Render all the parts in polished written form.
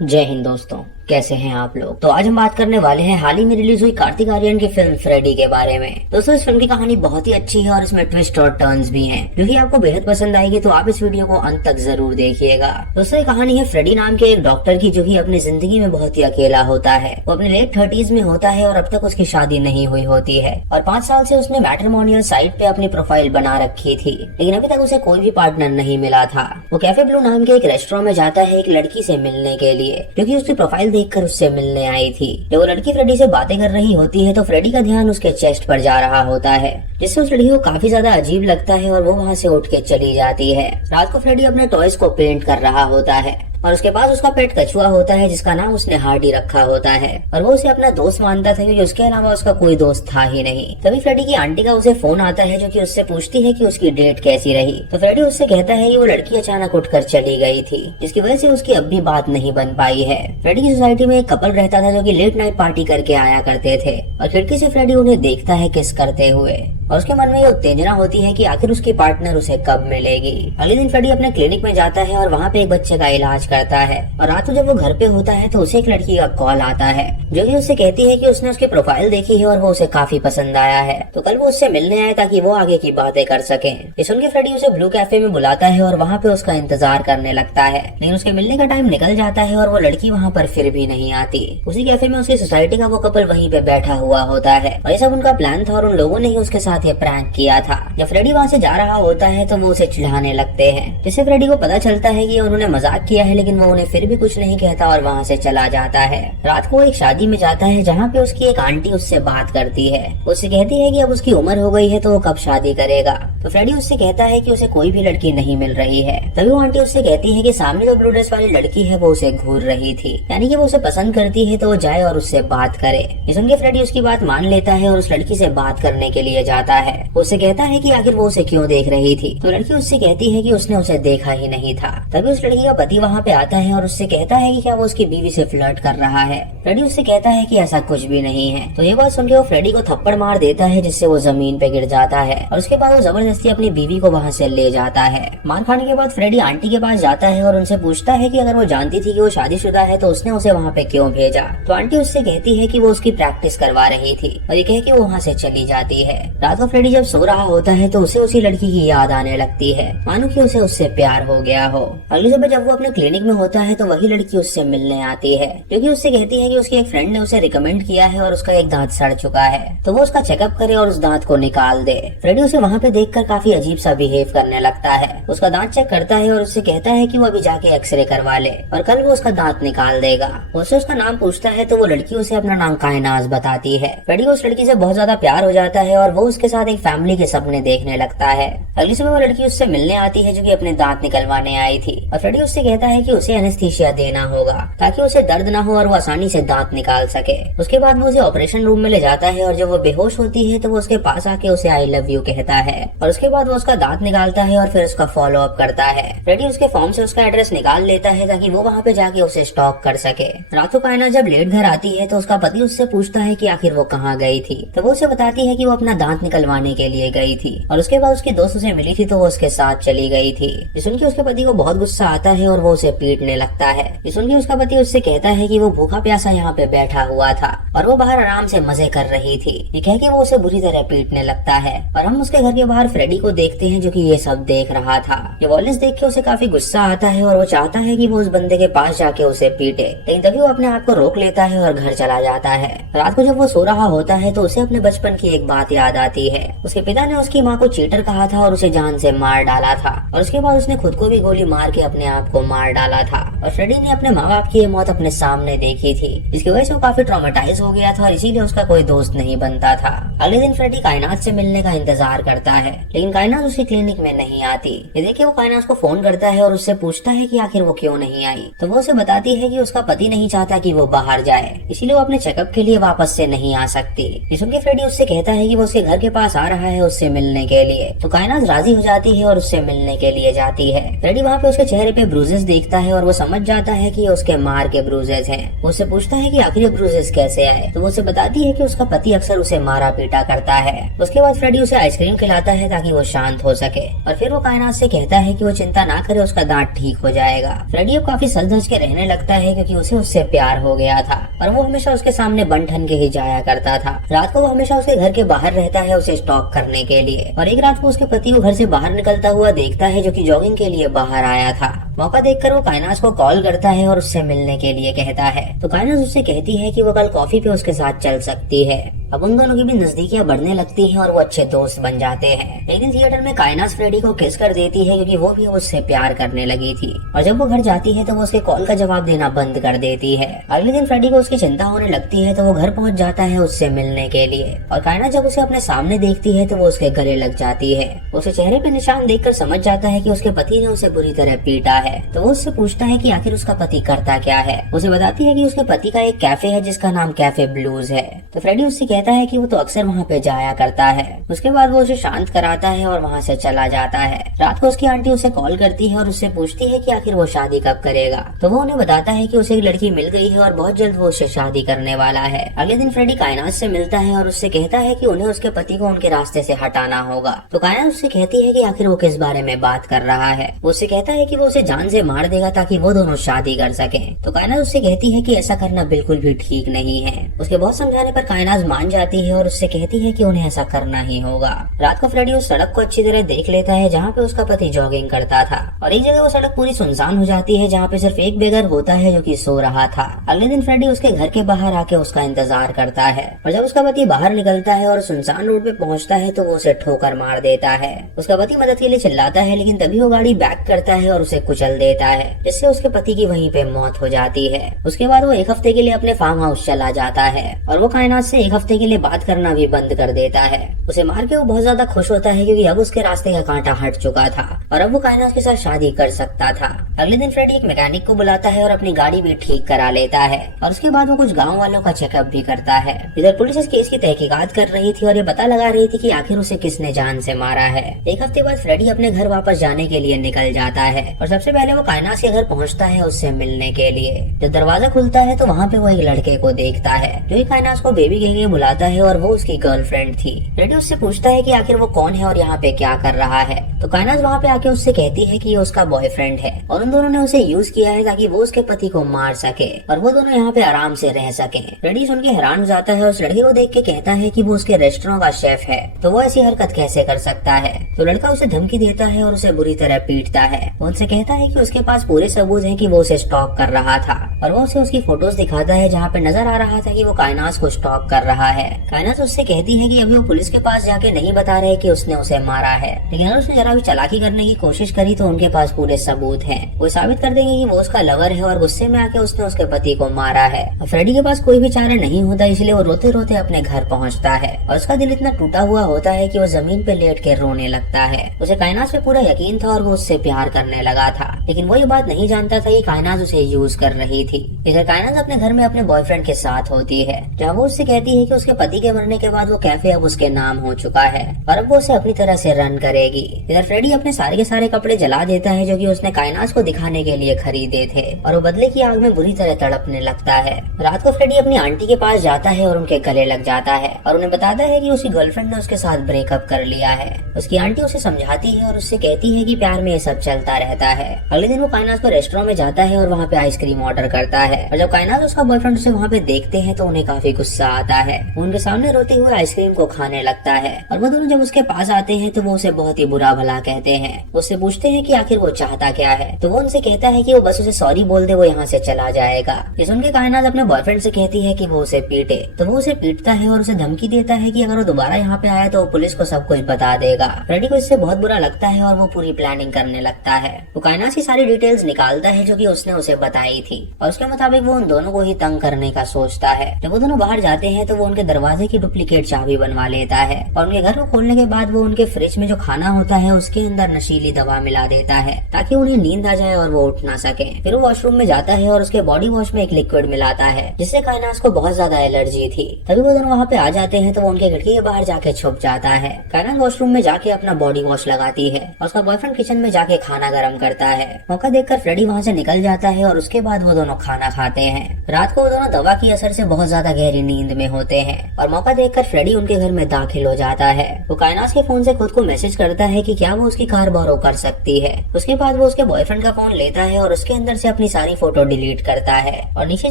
जय हिंद दोस्तों। कैसे हैं आप लोग। तो आज हम बात करने वाले हैं हाल ही में रिलीज हुई कार्तिक आर्यन की फिल्म फ्रेडी के बारे में। दोस्तों इस फिल्म की कहानी बहुत ही अच्छी है और इसमें ट्विस्ट और टर्न्स भी हैं, जो कि आपको बेहद पसंद आएगी। तो आप इस वीडियो को अंत तक जरूर देखिएगा। दोस्तों ये कहानी है फ्रेडी नाम के एक डॉक्टर की, जो कि अपनी जिंदगी में बहुत ही अकेला होता है। वो अपने लेट 30s में होता है और अब तक उसकी शादी नहीं हुई होती है और 5 साल से उसने मैट्रिमोनियल साइट पे अपनी प्रोफाइल बना रखी थी, लेकिन अभी तक उसे कोई भी पार्टनर नहीं मिला था। वो कैफे ब्लू नाम के एक रेस्टोरेंट में जाता है एक लड़की से मिलने के लिए, जो कि उसकी प्रोफाइल देखकर उससे मिलने आई थी। जब वो लड़की फ्रेडी से बातें कर रही होती है तो फ्रेडी का ध्यान उसके चेस्ट पर जा रहा होता है, जिससे उस लड़की को काफी ज्यादा अजीब लगता है और वो वहाँ से उठ के चली जाती है। रात को फ्रेडी अपने टॉयज को पेंट कर रहा होता है और उसके पास उसका पेट कछुआ होता है, जिसका नाम उसने हार्डी रखा होता है और वो उसे अपना दोस्त मानता था, क्योंकि उसके अलावा उसका कोई दोस्त था ही नहीं। तभी फ्रेडी की आंटी का उसे फोन आता है, जो कि उससे पूछती है कि उसकी डेट कैसी रही। तो फ्रेडी उससे कहता है कि वो लड़की अचानक उठकर चली गई थी, जिसकी वजह से उसकी अब भी बात नहीं बन पाई है। फ्रेडी की सोसाइटी में एक कपल रहता था, जो कि लेट नाइट पार्टी करके आया करते थे और खिड़की से फ्रेडी उन्हें देखता है किस करते हुए और उसके मन में ये उत्तेजना होती है कि आखिर उसकी पार्टनर उसे कब मिलेगी। अगले दिन फ्रेडी अपने क्लिनिक में जाता है और वहाँ पे एक बच्चे का इलाज करता है और रात को जब वो घर पे होता है तो उसे एक लड़की का कॉल आता है, जो कि उससे कहती है कि उसने उसकी प्रोफाइल देखी है और वो उसे काफी पसंद आया है, तो कल वो उससे मिलने आए ताकि वो आगे की बातें कर सके। ये सुन के फ्रेडी उसे ब्लू कैफे में बुलाता है और वहाँ पे उसका इंतजार करने लगता है, लेकिन उसके मिलने का टाइम निकल जाता है और वो लड़की वहाँ पर फिर भी नहीं आती। उसी कैफे में उसकी सोसाइटी का वो कपल वहीं पे बैठा हुआ होता है और ये सब उनका प्लान था और उन लोगों ने ही उसके साथ ये प्रैंक किया था। जब फ्रेडी वहाँ से जा रहा होता है तो वो उसे चिढ़ाने लगते हैं, जिससे फ्रेडी को पता चलता है कि उन्होंने मजाक किया है, लेकिन वो उन्हें फिर भी कुछ नहीं कहता और वहाँ से चला जाता है। रात को वो एक शादी में जाता है, जहाँ पे उसकी एक आंटी उससे बात करती है। उससे कहती है कि अब उसकी उम्र हो गई है तो वो कब शादी करेगा। तो फ्रेडी उससे कहता है कि उसे कोई भी लड़की नहीं मिल रही है। तभी वो आंटी उससे कहती है कि सामने जो ब्लू ड्रेस वाली लड़की है वो उसे घूर रही थी, यानी कि वो उसे पसंद करती है, तो वो जाए और उससे बात करे। ये सुन के फ्रेडी उसकी बात मान लेता है और उस लड़की से बात करने के लिए जाता है। उससे कहता है कि आखिर वो उसे क्यों देख रही थी। तो लड़की उससे कहती है कि उसने उसे देखा ही नहीं था। तभी उस लड़की का पति वहाँ पे आता है और उससे कहता है कि क्या वो उसकी बीवी से फ्लर्ट कर रहा है। फ्रेडी उससे कहता है कि ऐसा कुछ भी नहीं है। तो ये बात सुन के वो फ्रेडी को थप्पड़ मार देता है, जिससे वो जमीन पे गिर जाता है और उसके बाद वो जबरदस्ती अपनी बीवी को वहाँ से ले जाता है। मार खाने के बाद फ्रेडी आंटी के पास जाता है और उनसे पूछता है कि अगर वो जानती थी कि वो शादीशुदा है तो उसने उसे वहाँ पे क्यों भेजा। तो आंटी उससे कहती है कि वो उसकी प्रैक्टिस करवा रही थी और ये कह के वो वहाँ से चली जाती है। रात को फ्रेडी जब सो रहा होता है तो उसे उसी लड़की की याद आने लगती है, मानो कि उसे उससे प्यार हो गया हो। अगली सुबह जब वो अपने क्लिनिक में होता है तो वही लड़की उससे मिलने आती है, क्योंकि उससे कहती है कि उसकी एक फ्रेंड ने उसे रिकमेंड किया है और उसका एक दांत सड़ चुका है, तो वो उसका चेकअप करे और उस दांत को निकाल दे। फ्रेडी उसे वहाँ पे देखकर काफी अजीब सा बिहेव करने लगता है। उसका दांत चेक करता है और उससे कहता है कि वो अभी जाके एक्सरे करवा ले और कल वो उसका दांत निकाल देगा। उससे उसका नाम पूछता है तो वो लड़की उसे अपना नाम कायनाज बताती है। फ्रेडी को उस लड़की से बहुत ज्यादा प्यार हो जाता है और वो उसके साथ एक फैमिली के सपने देखने लगता है। अगली सुबह वो लड़की उससे मिलने आती है, जो कि अपने दांत निकलवाने आई थी और फ्रेडी उससे कहता है कि उसे एनेस्थीसिया देना होगा ताकि उसे दर्द ना हो और वो आसानी से दांत निकाल सके। उसके बाद वो उसे ऑपरेशन रूम में ले जाता है और जब वो बेहोश होती है तो वो उसके पास आके उसे आई लव यू कहता है और उसके बाद वो उसका दांत निकालता है और फिर उसका फॉलो अप करता है। फ्रेडी उसके फॉर्म से उसका एड्रेस निकाल लेता है ताकि वो वहाँ पे जाके उसे स्टॉक कर सके। रात को कायनात जब लेट घर आती है तो उसका पति उससे पूछता है कि आखिर वो कहाँ गई थी। तो वो उसे बताती है कि वो अपना दांत निकलवाने के लिए गई थी और उसके बाद उसकी दोस्त उसे मिली थी तो वो उसके साथ चली गई थी। ये सुन के उसके पति को बहुत गुस्सा आता है और वो उसे पीटने लगता है। ये सुन के उसका पति उससे कहता है कि वो भूखा प्यासा यहाँ पे बैठा हुआ था और वो बाहर आराम से मजे कर रही थी। ये कह के वो उसे बुरी तरह पीटने लगता है और हम उसके घर के बाहर फ्रेडी को देखते हैं, जो कि ये सब देख रहा था। ये वॉलेंस देख के उसे काफी गुस्सा आता है और वो चाहता है कि वो उस बंदे के पास जाके उसे पीटे, लेकिन तभी वो अपने आप को रोक लेता है और घर चला जाता है। रात को जब वो सो रहा होता है तो उसे अपने बचपन की एक बात याद आती है। उसके पिता ने उसकी माँ को चीटर कहा था और उसे जान से मार डाला था और उसके बाद उसने खुद को भी गोली मार के अपने आप को मार डाला था और फ्रेडी ने अपने माँ बाप की ये मौत अपने सामने देखी थी, जिसकी वजह से वो काफी ट्रॉमेटाइज हो गया था और इसीलिए उसका कोई दोस्त नहीं बनता था। अगले दिन फ्रेडी कायनात से मिलने का इंतजार करता है, लेकिन कायनात उसकी क्लिनिक में नहीं आती। ये देखे वो कायनात को फोन करता है और उससे पूछता है कि आखिर वो क्यों नहीं आई। तो वो उसे बताती है कि उसका पति नहीं चाहता कि वो बाहर जाए, इसीलिए वो अपने चेकअप के लिए वापस से नहीं आ सकती। ये सुन के फ्रेडी उससे कहता है कि वो उसके घर के पास आ रहा है उससे मिलने के लिए। तो कायनात राजी हो जाती है और उससे मिलने के लिए जाती है। फ्रेडी वहाँ पे उसके चेहरे पे ब्रूजेस देखता है और वो समझ जाता है कि ये उसके मार के ब्रूजेस हैं। वो उससे पूछता है कि आखिर ये ब्रूजेस कैसे आए। तो वो उसे बताती है कि उसका पति अक्सर उसे मारा पीटा करता है। उसके बाद फ्रेडी उसे आइसक्रीम खिलाता है ताकि वो शांत हो सके और फिर वो कायनात से कहता है कि वो चिंता ना करे, उसका दांत ठीक हो जाएगा। फ्रेडी अब काफी सज धज के रहने लगता है क्योंकि उसे उससे प्यार हो गया था और वो हमेशा उसके सामने बन ठन के ही जाया करता था। रात को वो हमेशा उसके घर के बाहर रहता है उसे स्टॉक करने के लिए और एक रात को उसके पति को घर से बाहर निकलता हुआ देखता है जो कि जॉगिंग के लिए बाहर आया था। मौका देखकर वो कायनात को कॉल करता है और उससे मिलने के लिए कहता है। तो कायनात उससे कहती है कि वो कल कॉफी पे उसके साथ चल सकती है। अब उन दोनों की भी नजदीकियां बढ़ने लगती हैं और वो अच्छे दोस्त बन जाते हैं। एक दिन थिएटर में कायनात फ्रेडी को किस कर देती है क्योंकि वो भी उससे प्यार करने लगी थी और जब वो घर जाती है तो वो उसके कॉल का जवाब देना बंद कर देती है। अगले दिन फ्रेडी को उसकी चिंता होने लगती है तो वो घर पहुंच जाता है उससे मिलने के लिए और कायनात जब उसे अपने सामने देखती है तो वो उसके गले लग जाती है। उसे चेहरे पे निशान देखकर समझ जाता है कि उसके पति ने उसे बुरी तरह पीटा है। तो वो उससे पूछता है कि आखिर उसका पति करता क्या है। उसे बताती है कि उसके पति का एक कैफे है जिसका नाम कैफे ब्लूज है। तो फ्रेडी उससे कहता है कि वो तो अक्सर वहाँ पे जाया करता है। उसके बाद वो उसे शांत कराता है और वहाँ से चला जाता है। रात को उसकी आंटी उसे कॉल करती है और उससे पूछती है कि आखिर वो शादी कब करेगा। तो वो उन्हें बताता है कि उसे एक लड़की मिल गई है और बहुत जल्द वो उससे शादी करने वाला है। अगले दिन फ्रेडी कायनात से मिलता है और उससे कहता है कि उन्हें उसके पति को उनके रास्ते से हटाना होगा। तो कायनात उससे कहती है कि आखिर वो किस बारे में बात कर रहा है। वो उससे कहता है कि वो उसे जान से मार देगा ताकि वो दोनों शादी कर सके। तो कायनात उससे कहती है कि ऐसा करना बिल्कुल भी ठीक नहीं है। उसके बहुत समझाने पर कायनात मान जाती है और उससे कहती है कि उन्हें ऐसा करना ही होगा। रात को फ्रेडी उस सड़क को अच्छी तरह देख लेता है जहाँ पे उसका पति जॉगिंग करता था और एक जगह वो सड़क पूरी सुनसान हो जाती है जहाँ पे सिर्फ एक बेघर होता है जो कि सो रहा था। अगले दिन फ्रेडी उसके घर के बाहर आके उसका इंतजार करता है और जब उसका पति बाहर निकलता है और सुनसान रोड पे पहुँचता है तो वो उसे ठोकर मार देता है। उसका पति मदद के लिए चिल्लाता है लेकिन तभी वो गाड़ी बैक करता है और उसे कुचल देता है जिससे उसके पति की वहीं पे मौत हो जाती है। उसके बाद वो एक हफ्ते के लिए अपने फार्म हाउस चला जाता है और वो कायनात से एक हफ्ते के लिए बात करना भी बंद कर देता है। उसे मार के वो बहुत ज्यादा खुश होता है क्योंकि अब उसके रास्ते का कांटा हट चुका था और अब वो कायनात के साथ शादी कर सकता था। अगले दिन फ्रेडी एक मैकेनिक को बुलाता है और अपनी गाड़ी भी ठीक करा लेता है और उसके बाद वो कुछ गाँव वालों का चेकअप भी करता है। इधर पुलिस इस केस की तहकीकात कर रही थी और ये पता लगा रही थी कि आखिर उसे किसने जान से मारा है। एक हफ्ते बाद फ्रेडी अपने घर वापस जाने के लिए निकल जाता है और सबसे पहले वो कायनात के घर पहुंचता है उससे मिलने के लिए। जब दरवाजा खुलता है तो वहाँ पे वो एक लड़के को देखता है जो कि कायनात को बेबी कह बुलाता है और वो उसकी गर्लफ्रेंड थी। फ्रेडी उससे पूछता है कि आखिर वो कौन है और यहाँ पे क्या कर रहा है। तो कायनात वहाँ पे आके उससे कहती है कि ये उसका बॉयफ्रेंड है और उन दोनों ने उसे यूज किया है ताकि वो उसके पति को मार सके और वो दोनों यहाँ पे आराम से रह सके। फ्रेडी सुन के हैरान हो जाता है। उस लड़के को देख के कहता है कि वो उसके रेस्टोरेंट का शेफ है तो वो ऐसी हरकत कैसे कर सकता है। तो लड़का उसे धमकी देता है और उसे बुरी तरह पीटता है। वो उनसे कहता है कि उसके पास पूरे सबूत हैं कि वो उसे स्टॉक कर रहा था और वो उसे उसकी फोटोज दिखाता है जहाँ पे नजर आ रहा था कि वो कायनात को स्टॉक कर रहा है। कायनात उससे कहती है कि अभी वो पुलिस के पास जाके नहीं बता रहे कि उसने उसे मारा है, लेकिन अगर उसने जरा भी चालाकी करने की कोशिश करी तो उनके पास पूरे सबूत हैं। वो साबित कर देंगे कि वो उसका लवर है और गुस्से में आके उसने उसके पति को मारा है। फ्रेडी के पास कोई भी चारा नहीं होता इसलिए वो रोते रोते अपने घर पहुंचता है और उसका दिल इतना टूटा हुआ होता है कि वो जमीन पे लेट के रोने लगता है। उसे कायनात पे पूरा यकीन था और वो उससे प्यार करने लगा था, लेकिन वो ये बात नहीं जानता था कि कायनात उसे यूज कर रही थी। इधर कायनात अपने घर में अपने बॉयफ्रेंड के साथ होती है जहाँ वो उससे कहती है कि उसके पति के मरने के बाद वो कैफे अब उसके नाम हो चुका है और अब वो उसे अपनी तरह से रन करेगी। इधर फ्रेडी अपने सारे के सारे कपड़े जला देता है जो कि उसने कायनात को दिखाने के लिए खरीदे थे और वो बदले की आग में बुरी तरह तड़पने लगता है। रात को फ्रेडी अपनी आंटी के पास जाता है और उनके गले लग जाता है और उन्हें बताता है कि उसकी गर्लफ्रेंड ने उसके साथ ब्रेकअप कर लिया है। उसकी आंटी उसे समझाती है और उससे कहती है कि प्यार में ये सब चलता रहता है। अगले दिन वो कायनात को रेस्टोरेंट में जाता है और वहाँ पे आइसक्रीम ऑर्डर करता है और जब कायनात उसका बॉयफ्रेंड उसे वहाँ पे देखते हैं तो उन्हें काफी गुस्सा आता है। वो उनके सामने रोते हुए आइसक्रीम को खाने लगता है और वो दोनों जब उसके पास आते हैं तो वो उसे बहुत ही बुरा भला कहते हैं। उससे पूछते हैं कि आखिर वो चाहता क्या है। तो वो उनसे कहता है कि वो बस उसे सॉरी बोल दे, वो यहाँ से चला जाएगा। ये सुन के कायनात अपने बॉयफ्रेंड से कहती है कि वो उसे पीटे, तो वो उसे पीटता है और उसे धमकी देता है कि अगर वो दोबारा यहाँ पे आया तो वो पुलिस को सब कुछ बता देगा। फ्रेडी को इससे बहुत बुरा लगता है और वो पूरी प्लानिंग करने लगता है। वो कायनात की सारी डिटेल्स निकालता है जो कि उसने उसे बताई थी और उसके मुताबिक वो उन दोनों को ही तंग करने का सोचता है। जब वो दोनों बाहर जाते हैं तो वो उनके दरवाजे की डुप्लीकेट चाबी बनवा लेता है और उनके घर को खोलने के बाद वो उनके फ्रिज में जो खाना होता है उसके अंदर नशीली दवा मिला देता है ताकि उन्हें नींद आ जाए और वो उठ ना सके। फिर वो वॉशरूम में जाता है और उसके बॉडी वॉश में एक लिक्विड मिलाता है जिससे कायनास को बहुत ज्यादा एलर्जी थी। तभी वो दोनों वहाँ पे आ जाते हैं तो वो उनके खिड़की के बाहर जाके छुप जाता है। कायनास वॉशरूम में जाके अपना बॉडी वॉश लगाती है और उसका बॉयफ्रेंड किचन में जाके खाना गर्म करता है। मौका देखकर फ्रेडी वहाँ से निकल जाता है और उसके बाद वो दोनों खाना खाते हैं। रात को वो दोनों दवा की असर से बहुत ज्यादा गहरी नींद में होते हैं और मौका देखकर फ्रेडी उनके घर में दाखिल हो जाता है। वो कायनास के फोन से खुद को मैसेज करता है कि क्या वो उसकी कार बोरो कर सकती है। उसके बाद वो उसके बॉयफ्रेंड का फोन लेता है और उसके अंदर से अपनी सारी फोटो डिलीट करता है और नीचे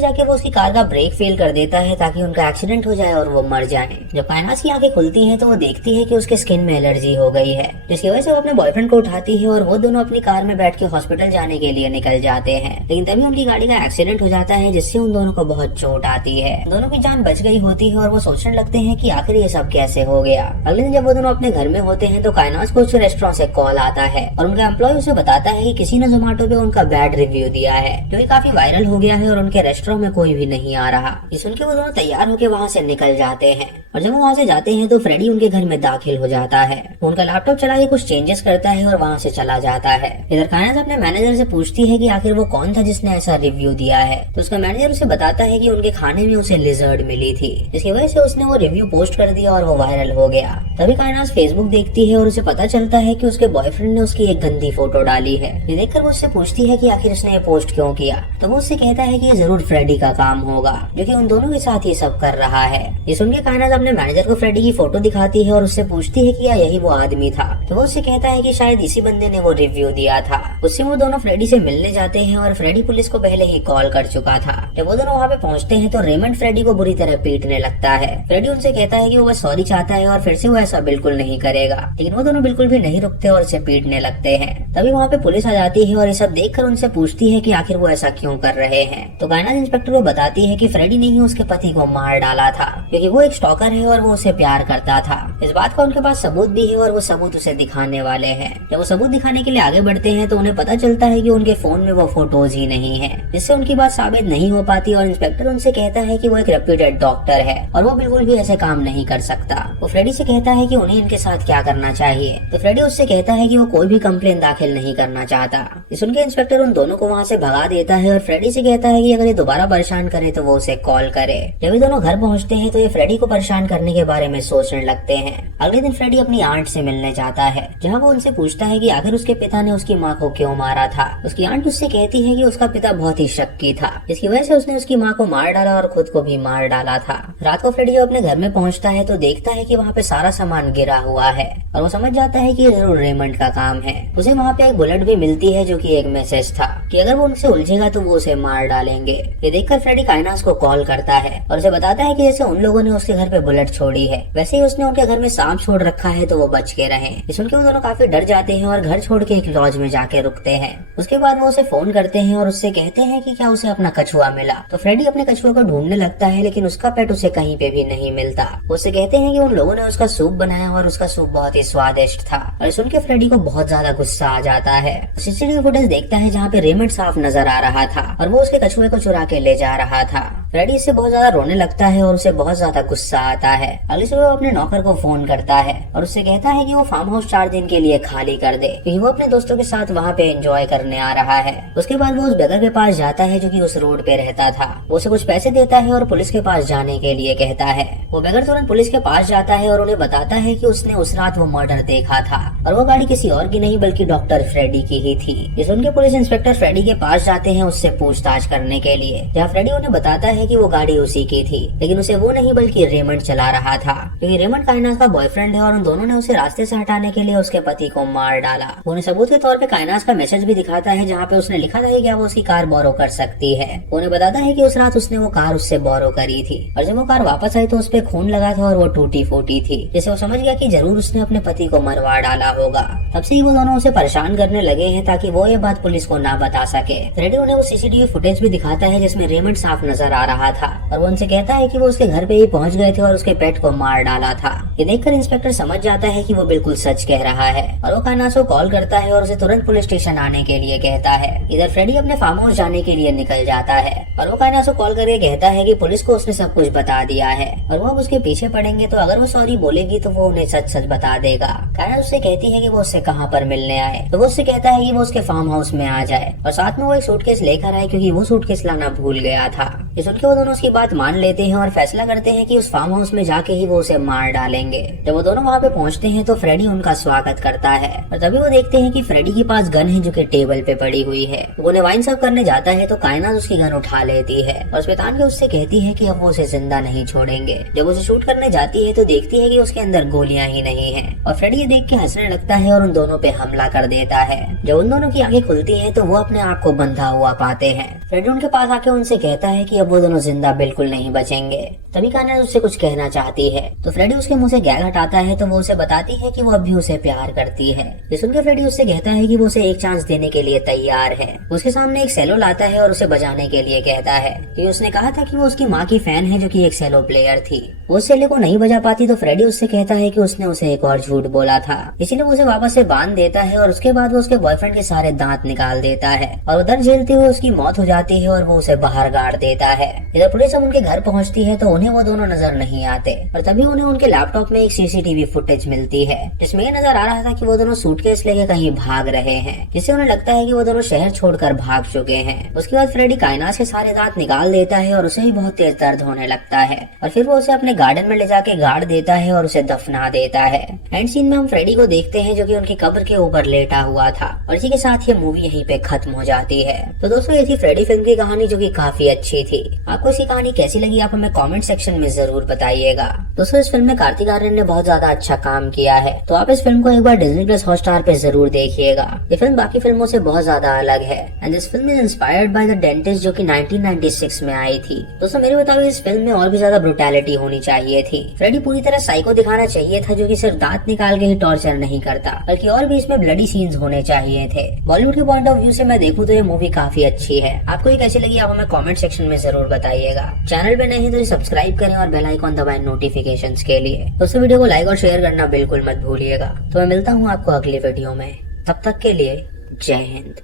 जाके वो उसकी कार का ब्रेक फेल कर देता है ताकि उनका एक्सीडेंट हो जाए और वो मर जाए। जब कायनास की आंखें खुलती हैं तो वो देखती है कि उसके स्किन में एलर्जी हो गई है, जिसकी वजह से वो अपने बॉयफ्रेंड को उठाती है और वो दोनों अपनी कार में बैठ के हॉस्पिटल जाने के लिए निकल जाते हैं। लेकिन तभी उनकी गाड़ी का एक्सीडेंट हो जाता है जिससे उन दोनों को बहुत चोट आती है। दोनों की जान बच गई होती है और वो सोचने लगते हैं कि आखिर ये सब कैसे हो गया। अगले दिन जब वो दोनों अपने घर में होते हैं तो कायनास को उस रेस्टोरेंट से कॉल आता है और उनका एम्प्लॉय उसे बताता है कि किसी ने जोमेटो पे उनका बैड रिव्यू दिया है जो कि काफी वायरल हो गया है और उनके रेस्टोरेंट में कोई भी नहीं आ रहा। ये सुन के वो दोनों तैयार होकर वहाँ से निकल जाते हैं और जब वो वहाँ से जाते हैं तो फ्रेडी उनके घर में दाखिल हो जाता है। वो उनका लैपटॉप चला के कुछ चेंजेस करता है और वहाँ से चला जाता है। इधर कायनास अपने मैनेजर से पूछती है कि आखिर वो कौन था जिसने ऐसा रिव्यू दिया है। तो उसका मैनेजर उसे बताता है कि उनके खाने में उसे लिजर्ड मिली थी जिसकी वजह से उसने वो रिव्यू पोस्ट कर दिया और वो वायरल हो गया। तभी कायनास फेसबुक देखती है और उसे पता चलता है कि उसके बॉयफ्रेंड ने उसकी एक गंदी फोटो डाली है। ये देखकर वो उससे पूछती है कि आखिर उसने ये पोस्ट क्यों किया। तो वो उससे कहता है कि ये जरूर फ्रेडी का काम होगा जो कि उन दोनों के साथ ये सब कर रहा है। ये सुन के कायनास अपने मैनेजर को फ्रेडी की फोटो दिखाती है और उससे पूछती है कि क्या यही वो आदमी था। तो वो उससे कहता है कि शायद इसी बंदे ने वो रिव्यू दिया था। उससे वो दोनों फ्रेडी से मिलने जाते हैं और फ्रेडी पुलिस को पहले ही कॉल कर चुका था। जब वो दोनों वहाँ पे पहुँचते हैं तो रेमंड फ्रेडी को बुरी तरह पीटने लगता है। फ्रेडी उनसे कहता है कि वो बस सॉरी चाहता है और फिर से वो ऐसा बिल्कुल नहीं करेगा, लेकिन वो दोनों बिल्कुल भी नहीं रुकते और उसे पीटने लगते हैं। तभी वहाँ पे पुलिस आ जाती है और ये सब देखकर उनसे पूछती है कि आखिर वो ऐसा क्यों कर रहे हैं। तो कायनास इंस्पेक्टर को बताती है कि फ्रेडी ने ही उसके पति को मार डाला था क्योंकि वो एक स्टॉकर है और वो उसे प्यार करता था। इस बात का उनके पास सबूत भी है और वो सबूत उसे दिखाने वाले हैं। जब वो सबूत दिखाने के लिए आगे बढ़ते हैं तो उन्हें पता चलता है कि उनके फोन में वो फोटोज ही नहीं है, जिससे उनकी बात साबित नहीं हो पाती और इंस्पेक्टर उनसे कहता है कि वो एक रेप्यूटेड डॉक्टर है और वो बिल्कुल भी ऐसे काम नहीं कर सकता। वो फ्रेडी से कहता है कि उन्हें इनके साथ क्या करना चाहिए। तो फ्रेडी उससे कहता है कि वो कोई भी कंप्लेन दाखिल नहीं करना चाहता। सुन के इंस्पेक्टर उन दोनों को वहाँ से भगा देता है और फ्रेडी से कहता है कि अगर ये दोबारा परेशान करे तो वो उसे कॉल करे। जब ये दोनों घर पहुँचते हैं तो ये फ्रेडी को परेशान करने के बारे में सोचने लगते हैं। अगले दिन फ्रेडी अपनी आंट से मिलने जाता है जहाँ वो उनसे पूछता है कि आखिर उसके पिता ने उसकी माँ को क्यों मारा था। उसकी आंट उससे कहती है कि उसका पिता बहुत ही शक्की था जिसकी वजह से उसने उसकी माँ को मार डाला और खुद को भी मार डाला था। रात को फ्रेडी जब अपने घर में पहुँचता है तो देखता है कि वहाँ पे सारा सामान गिरा हुआ है और वो समझ जाता है कि ये जरूर रेमंड का काम है। उसे वहाँ पे एक बुलेट भी मिलती है जो कि एक मैसेज था कि अगर वो उनसे उलझेगा तो वो उसे मार डालेंगे। ये देखकर फ्रेडी कायनास को कॉल करता है और उसे बताता है कि जैसे उन लोगों ने उसके घर पे बुलेट छोड़ी है वैसे ही उसने उनके घर में सांप छोड़ रखा है तो वो बच के रहे। सुन के वो दोनों काफी डर जाते हैं और घर छोड़ के एक लॉज में जाके रुकते हैं। उसके बाद वो उसे फोन करते हैं और उससे कहते हैं कि क्या उसे अपना कछुआ मिला। तो फ्रेडी अपने कछुए को ढूंढने लगता है लेकिन उसका पेट उसे कहीं पे भी नहीं मिलता। उससे कहते हैं कि उन लोगों ने उसका सूप बनाया और उसका सूप बहुत ही स्वादिष्ट था। और सुन के फ्रेडी को बहुत ज्यादा गुस्सा आ जाता है। सीसीटीवी फुटेज देखता है जहाँ पे रेमंड साफ नजर आ रहा था और वो उसके कछुए को चुरा के ले जा रहा था। फ्रेडी इससे बहुत ज्यादा रोने लगता है और उसे बहुत ज्यादा गुस्सा आता है। अगली सुबह वो अपने नौकर को फोन करता है और उससे कहता है कि वो फार्म हाउस 4 दिन के लिए खाली कर दे क्योंकि वो अपने दोस्तों के साथ वहाँ पे एंजॉय करने आ रहा है। उसके बाद वो उस बेगर के पास जाता है जो कि उस रोड पे रहता था। वो उसे कुछ पैसे देता है और पुलिस के पास जाने के लिए कहता है। वो बेगर तुरंत पुलिस के पास जाता है और उन्हें बताता है कि उसने उस रात वो मर्डर देखा था और वो गाड़ी किसी और की नहीं बल्कि डॉक्टर फ्रेडी की ही थी। ये सुन के पुलिस इंस्पेक्टर फ्रेडी के पास जाते हैं उससे पूछताछ करने के लिए, जहाँ फ्रेडी उन्हें बताता है कि वो गाड़ी उसी की थी लेकिन उसे वो नहीं बल्कि रेमंड चला रहा था क्योंकि रेमंड कायनास का बॉयफ्रेंड है और उन दोनों ने उसे रास्ते से हटाने के लिए उसके पति को मार डाला। उन्हें सबूत के तौर पे कायनास का मैसेज भी दिखाता है जहाँ पे उसने लिखा था कि क्या वो उसकी कार बोरो कर सकती है। उन्हें बताता है कि उस रात उसने वो कार उससे बोरो करी थी और जब वो कार वापस आई तो उस पे खून लगा था और वो टूटी फूटी थी, जिससे वो समझ गया कि जरूर उसने अपने पति को मरवा डाला होगा। तब से ही वो दोनों उसे परेशान करने लगे हैं ताकि वो ये बात पुलिस को ना बता सके। फ्रेडी उन्हें वो सीसीटीवी फुटेज भी दिखाता है जिसमें रेमंड साफ नजर आ रहा था और वो उनसे कहता है कि वो उसके घर पे ही पहुंच गए थे और उसके पेट को मार डाला था। ये देखकर इंस्पेक्टर समझ जाता है कि वो बिल्कुल सच कह रहा है और वो काइनास को कॉल करता है और उसे तुरंत पुलिस स्टेशन आने के लिए कहता है। इधर फ्रेडी अपने फार्म हाउस जाने के लिए निकल जाता है और वो काइनास को कॉल करके कहता है कि पुलिस को उसने सब कुछ बता दिया है और वो अब उसके पीछे पड़ेंगे, तो अगर वो सॉरी बोलेगी तो वो उन्हें सच सच बता देगा। काइनास उससे कहती है कि वो उससे कहाँ पर मिलने आए, तो वो उससे कहता है कि वो उसके फार्म हाउस में आ जाए और साथ में वो एक सूटकेस लेकर आए क्योंकि वो सूटकेस लाना भूल गया था। ये सुनकर वो दोनों उसकी बात मान लेते हैं और फैसला करते हैं कि उस फार्म हाउस में जाके ही वो उसे मार डालेंगे। जब वो दोनों वहाँ पे पहुँचते हैं तो फ्रेडी उनका स्वागत करता है और तभी वो देखते हैं कि फ्रेडी के पास गन है जो कि टेबल पे पड़ी हुई है। वो उन्हें वाइन सर्व करने जाता है तो काइनास उसकी गन उठा लेती है और शैतान के उससे कहती है कि अब वो उसे जिंदा नहीं छोड़ेंगे। जब उसे शूट करने जाती है तो देखती है कि उसके अंदर गोलियां ही नहीं है और फ्रेडी ये देख के हंसने लगता है और उन दोनों पे हमला कर देता है। जब उन दोनों की आंखें खुलती हैं तो वो अपने आप को बंधा हुआ पाते हैं। फ्रेडी उनके पास आके उनसे कहता है कि अब वो दोनों जिंदा बिल्कुल नहीं बचेंगे। तभी काइनास उससे कुछ कहना चाहती है तो फ्रेडी उसके मुंह से गैग हटाता है तो वो उसे बताती है कि वो अब भी उसे प्यार करती है। ये सुनकर फ्रेडी उससे कहता है कि वो उसे एक चांस देने के लिए तैयार है। उसके सामने एक सेलो लाता है और उसे बजाने के लिए कहता है कि उसने कहा था कि वो उसकी माँ की फैन है जो कि एक सेलो प्लेयर थी। वो उस सेलो को नहीं बजा पाती तो फ्रेडी उससे कहता है कि उसने उसे एक और झूठ बोला था, इसीलिए वो उसे वापस से बांध देता है और उसके बाद वो उसके बॉयफ्रेंड के सारे दांत निकाल देता है और उधर झेलते हुए उसकी मौत हो जाती है और वो उसे बाहर गाड़ देता है। इधर पुलिस अब उनके घर पहुंचती है तो उन्हें वो दोनों नजर नहीं आते और तभी उन्हें उनके लैपटॉप में एक सीसीटीवी फुटेज मिलती है जिसमें ये नजर आ रहा था कि वो दोनों सूटकेस लेके कहीं भाग रहे हैं, जिससे उन्हें लगता है कि वो दोनों शहर छोड़कर भाग चुके हैं। उसके बाद फ्रेडी काइनास के सारे दांत निकाल देता है और उसे भी बहुत तेज दर्द होने लगता है और फिर वो उसे अपने गार्डन में ले जाके गाड़ देता है और उसे दफना देता है। एंड सीन में हम फ्रेडी को देखते हैं जो कि उनकी कब्र के ऊपर लेटा हुआ था और इसी के साथ ये मूवी यहीं पे खत्म हो जाती है। तो दोस्तों ये थी फ्रेडी फिल्म की कहानी जो कि काफी अच्छी थी। आपको इसकी कहानी कैसी लगी आप हमें कमेंट सेक्शन में जरूर बताइएगा। दोस्तों इस फिल्म में कार्तिक आर्यन ने बहुत ज्यादा अच्छा काम किया है, तो आप इस फिल्म को एक बार डिज्नी प्लस हॉटस्टार पे जरूर देखिएगा। ये फिल्म बाकी फिल्मों से बहुत ज्यादा अलग है and this film is inspired by the dentist जो कि 1996 में आई थी। दोस्तों मेरे मुताबिक इस फिल्म में और भी ज्यादा ब्रुटैलिटी होनी चाहिए थी। फ्रेडी पूरी तरह साइको दिखाना चाहिए था जो कि सिर्फ दांत निकाल के ही टॉर्चर नहीं करता, बल्कि और भी इसमें ब्लडी सीन्स होने चाहिए थे। बॉलीवुड के पॉइंट ऑफ व्यू से मैं देखूं तो ये मूवी काफी अच्छी है। आपको ये कैसी लगी आप हमें कमेंट सेक्शन में जरूर बताइएगा। चैनल पे नहीं तो सब्सक्राइब करें और बेल आइकॉन दबाएं नोटिफिकेशंस के लिए। दोस्तों वीडियो को लाइक और शेयर करना बिल्कुल मत भूलिएगा। तो मैं मिलता हूँ आपको अगली वीडियो में, तब तक के लिए जय हिंद।